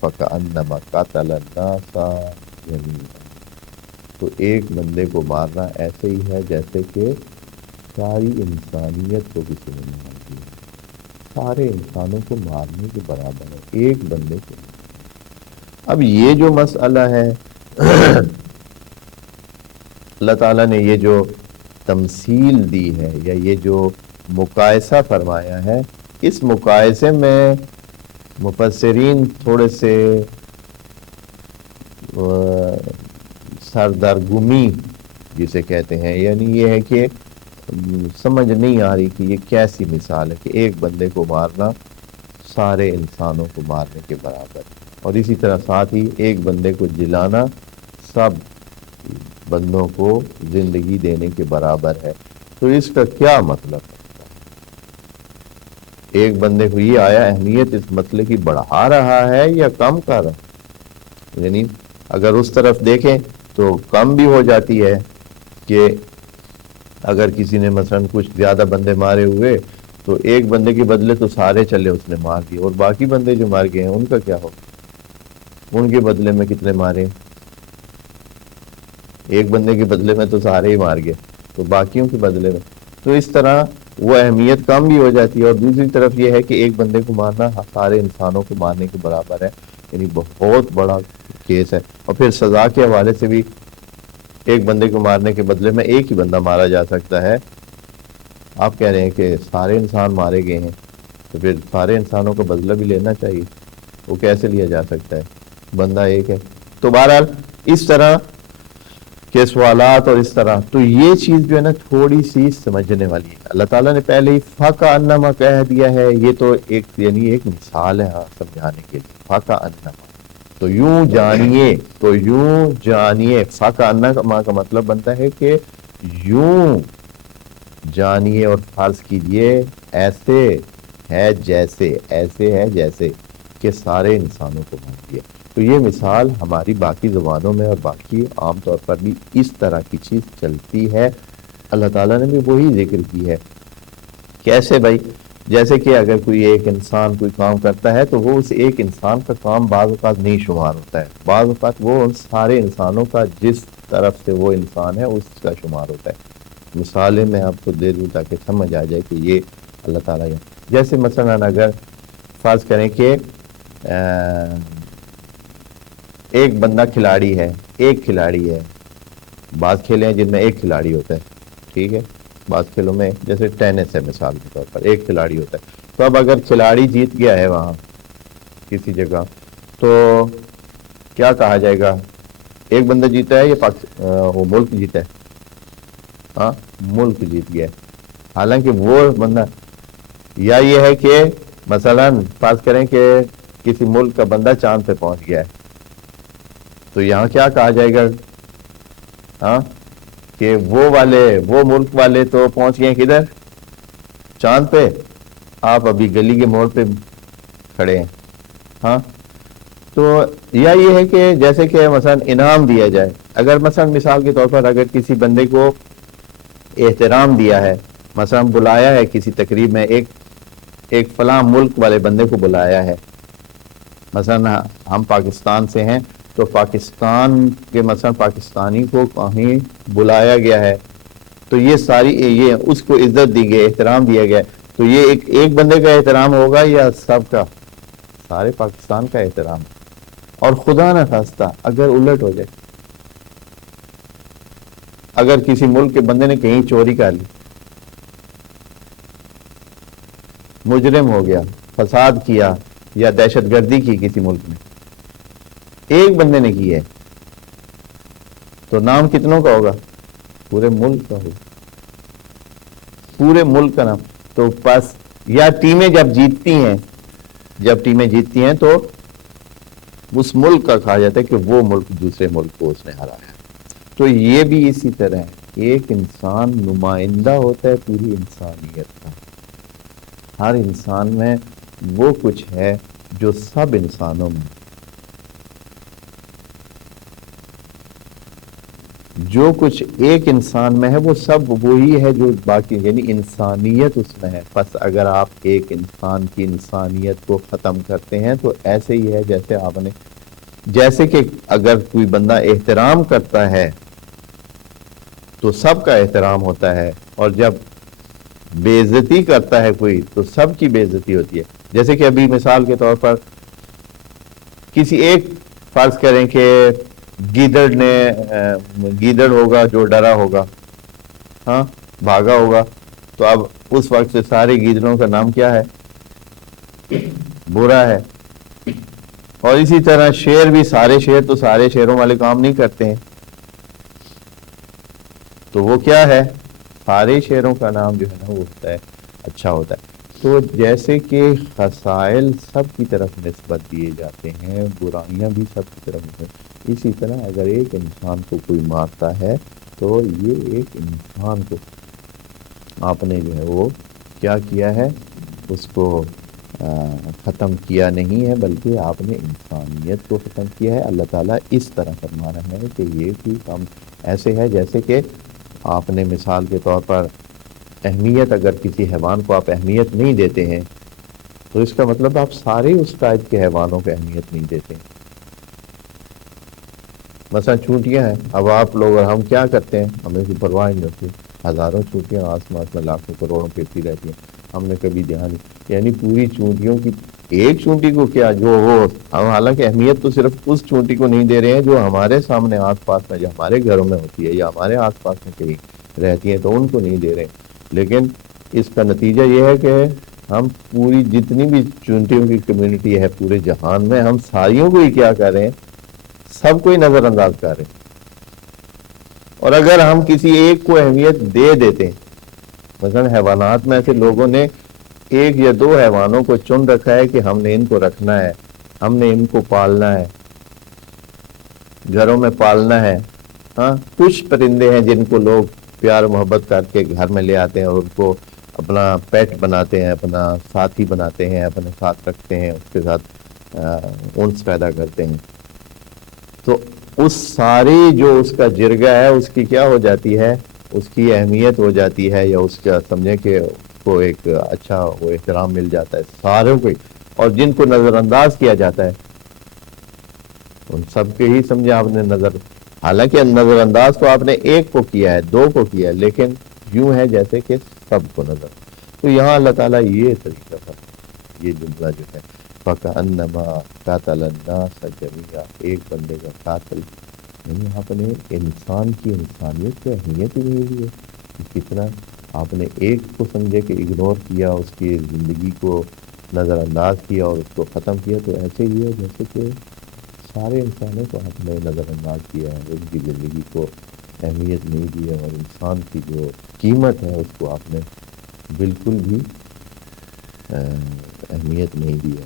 فَكَأَنَّمَا قَتَلَ النَّاسَ جَمِيعًا، تو ایک بندے کو مارنا ایسے ہی ہے جیسے کہ ساری انسانیت کو کسی نے مار دیا، سارے انسانوں کو مارنے کے برابر ہے ایک بندے کو۔ اب یہ جو مسئلہ ہے اللہ تعالیٰ نے یہ جو تمثیل دی ہے یا یہ جو مقایسہ فرمایا ہے، اس مقایسے میں مفسرین تھوڑے سے سردرگمی جسے کہتے ہیں، یعنی یہ ہے کہ سمجھ نہیں آ رہی کہ یہ کیسی مثال ہے کہ ایک بندے کو مارنا سارے انسانوں کو مارنے کے برابر، اور اسی طرح ساتھ ہی ایک بندے کو جلانا سب بندوں کو زندگی دینے کے برابر ہے۔ تو اس کا کیا مطلب ہے؟ ایک بندے کو یہ آیا اہمیت اس مسئلے کی بڑھا رہا ہے یا کم کر رہا ہے؟ یعنی اگر اس طرف دیکھیں تو کم بھی ہو جاتی ہے کہ اگر کسی نے مثلا کچھ زیادہ بندے مارے ہوئے تو ایک بندے کے بدلے تو سارے چلے اس نے مار دیے، اور باقی بندے جو مار گئے ہیں ان کا کیا ہو؟ ان کے بدلے میں کتنے مارے؟ ایک بندے کے بدلے میں تو سارے ہی مار گئے، تو باقیوں کے بدلے میں تو اس طرح وہ اہمیت کم بھی ہو جاتی ہے۔ اور دوسری طرف یہ ہے کہ ایک بندے کو مارنا سارے انسانوں کو مارنے کے برابر ہے، یعنی بہت بڑا کیس ہے۔ اور پھر سزا کے حوالے سے بھی ایک بندے کو مارنے کے بدلے میں ایک ہی بندہ مارا جا سکتا ہے۔ آپ کہہ رہے ہیں کہ سارے انسان مارے گئے ہیں تو پھر سارے انسانوں کو بدلہ بھی لینا چاہیے، وہ کیسے لیا جا سکتا ہے؟ بندہ ایک ہے۔ تو بہرحال اس طرح کے سوالات اور اس طرح تو یہ چیز جو ہے نا تھوڑی سی سمجھنے والی ہے۔ اللہ تعالیٰ نے پہلے ہی فَكَأَنَّمَا کہہ دیا ہے، یہ تو ایک یعنی ایک مثال ہے سمجھانے کے لیے، فَكَأَنَّمَا تو یوں جانیے، تو یوں جانیے۔ فَكَأَنَّمَا کا مطلب بنتا ہے کہ یوں جانیے اور فرض کیجئے ایسے ہے جیسے، ایسے ہے جیسے کہ سارے انسانوں کو مار دیا۔ تو یہ مثال ہماری باقی زبانوں میں اور باقی عام طور پر بھی اس طرح کی چیز چلتی ہے، اللہ تعالیٰ نے بھی وہی ذکر کی ہے۔ کیسے بھائی؟ جیسے کہ اگر کوئی ایک انسان کوئی کام کرتا ہے تو وہ اس ایک انسان کا کام بعض اوقات نہیں شمار ہوتا ہے، بعض اوقات وہ ان سارے انسانوں کا جس طرف سے وہ انسان ہے اس کا شمار ہوتا ہے۔ مثالیں میں آپ کو دے دوں تاکہ سمجھ آ جائے کہ یہ اللہ تعالیٰ جیسے مثلا اگر فرض کریں کہ ایک بندہ کھلاڑی ہے، ایک کھلاڑی ہے، بعض کھیلیں ہیں جن میں ایک کھلاڑی ہوتا ہے، ٹھیک ہے، بعض کھیلوں میں جیسے ٹینس ہے مثال کے طور پر ایک کھلاڑی ہوتا ہے۔ تو اب اگر کھلاڑی جیت گیا ہے وہاں کسی جگہ تو کیا کہا جائے گا؟ ایک بندہ جیتا ہے یا وہ ملک جیتا ہے؟ ہاں ملک جیت گیا ہے، حالانکہ وہ بندہ، یا یہ ہے کہ مثلا فرض کریں کہ کسی ملک کا بندہ چاند پہ پہنچ گیا ہے تو یہاں کیا کہا جائے گا؟ ہاں کہ وہ ملک والے تو پہنچ گئے کدھر؟ چاند پہ، آپ ابھی گلی کے موڑ پہ کھڑے ہیں۔ ہاں تو یا یہ ہے کہ جیسے کہ مثلا انعام دیا جائے، اگر مثلا مثال کے طور پر اگر کسی بندے کو احترام دیا ہے، مثلا بلایا ہے کسی تقریب میں، ایک فلاں ملک والے بندے کو بلایا ہے، مثلا ہم پاکستان سے ہیں تو پاکستان کے مثلا پاکستانی کو کہیں بلایا گیا ہے تو یہ ساری یہ اس کو عزت دی گئی، احترام دیا گیا، تو یہ ایک بندے کا احترام ہوگا یا سب کا؟ سارے پاکستان کا احترام۔ اور خدا نہ خواستہ اگر الٹ ہو جائے، اگر کسی ملک کے بندے نے کہیں چوری کر لی، مجرم ہو گیا، فساد کیا یا دہشت گردی کی کسی ملک میں، ایک بندے نے کی ہے تو نام کتنوں کا ہوگا؟ پورے ملک کا ہوگا، پورے ملک کا نام۔ تو بس یا ٹیمیں جب ٹیمیں جیتتی ہیں تو اس ملک کا کہا جاتا ہے کہ وہ ملک دوسرے ملک کو اس نے ہرایا۔ تو یہ بھی اسی طرح ہے، ایک انسان نمائندہ ہوتا ہے پوری انسانیت کا، ہر انسان میں وہ کچھ ہے جو سب انسانوں میں، جو کچھ ایک انسان میں ہے وہ سب وہی ہے جو باقی، یعنی انسانیت اس میں ہے. بس اگر آپ ایک انسان کی انسانیت کو ختم کرتے ہیں تو ایسے ہی ہے جیسے کہ اگر کوئی بندہ احترام کرتا ہے تو سب کا احترام ہوتا ہے، اور جب بے عزتی کرتا ہے کوئی تو سب کی بے عزتی ہوتی ہے. جیسے کہ ابھی مثال کے طور پر کسی ایک، فرض کریں کہ گیدڑ ہوگا جو ڈرا ہوگا، ہاں بھاگا ہوگا، تو اب اس وقت سے سارے گیدڑوں کا نام کیا ہے؟ برا ہے. اور اسی طرح شیر بھی، سارے شیر تو سارے شیروں والے کام نہیں کرتے ہیں، تو وہ کیا ہے؟ سارے شیروں کا نام جو ہے نا وہ ہوتا ہے اچھا ہوتا ہے. تو جیسے کہ خصائل سب کی طرف نسبت دیے جاتے ہیں، برائیاں بھی سب کی طرف نسبت، اسی طرح اگر ایک انسان کو کوئی مارتا ہے تو یہ ایک انسان کو آپ نے جو ہے وہ کیا کیا ہے؟ اس کو ختم کیا نہیں ہے، بلکہ آپ نے انسانیت کو ختم کیا ہے. اللہ تعالیٰ اس طرح فرما رہا ہے کہ یہ بھی کام ایسے ہے جیسے کہ آپ نے مثال کے طور پر اہمیت، اگر کسی حیوان کو آپ اہمیت نہیں دیتے ہیں تو اس کا مطلب آپ سارے اس ٹائپ کے حیوانوں کو اہمیت نہیں دیتے. مثلا چونٹیاں ہیں، اب آپ لوگ اور ہم کیا کرتے ہیں؟ ہمیں کوئی پرواہ نہیں ہوتی، ہزاروں چونٹیاں آسمان میں لاکھوں کروڑوں پھرتی رہتی ہیں، ہم نے کبھی دھیان، یعنی پوری چونٹیوں کی ایک چونٹی کو کیا جو وہ ہم، حالانکہ اہمیت تو صرف اس چونٹی کو نہیں دے رہے ہیں جو ہمارے سامنے آس پاس میں، جو ہمارے گھروں میں ہوتی ہے یا ہمارے آس پاس میں کہیں رہتی ہیں تو ان کو نہیں دے رہے. لیکن اس کا نتیجہ یہ ہے کہ ہم پوری جتنی بھی چونٹیوں کی کمیونٹی ہے پورے جہان میں، ہم ساریوں کو ہی کیا کر رہے ہیں؟ سب کو ہی نظر انداز کر رہے ہیں. اور اگر ہم کسی ایک کو اہمیت دے دیتے ہیں، مثلا حیوانات میں سے لوگوں نے ایک یا دو حیوانوں کو چن رکھا ہے کہ ہم نے ان کو رکھنا ہے، ہم نے ان کو پالنا ہے، گھروں میں پالنا ہے. ہاں کچھ پرندے ہیں جن کو لوگ پیار محبت کر کے گھر میں لے آتے ہیں اور ان کو اپنا پیٹ بناتے ہیں، اپنا ساتھی بناتے ہیں، اپنے ساتھ رکھتے ہیں، اس کے ساتھ انس پیدا کرتے ہیں. تو اس ساری جو اس کا جرگہ ہے اس کی کیا ہو جاتی ہے؟ اس کی اہمیت ہو جاتی ہے، یا اس کا سمجھیں کہ اس کو ایک اچھا وہ احترام مل جاتا ہے ساروں کو. اور جن کو نظر انداز کیا جاتا ہے ان سب کے ہی سمجھے آپ نے نظر، حالانکہ نظر انداز تو آپ نے ایک کو کیا ہے، دو کو کیا ہے، لیکن یوں ہے جیسے کہ سب کو نظر. تو یہاں اللہ تعالیٰ یہ طریقہ تھا، یہ جملہ جو ہے فَكَأَنَّمَا قَتَلَ النَّاسَ جَمِيعًا، ایک بندے کا قاتل، یعنی آپ نے انسان کی انسانیت کو اہمیت ہی نہیں دی ہے. کتنا آپ نے ایک کو سمجھے کہ اگنور کیا، اس کی زندگی کو نظر انداز کیا اور اس کو ختم کیا. تو ایسے ہی ہے جیسے کہ سارے انسانوں کو آپ نے نظر انداز کیا ہے، ان کی زندگی کو اہمیت نہیں دی ہے، اور انسان کی جو قیمت ہے اس کو آپ نے بالکل بھی اہمیت نہیں دی ہے.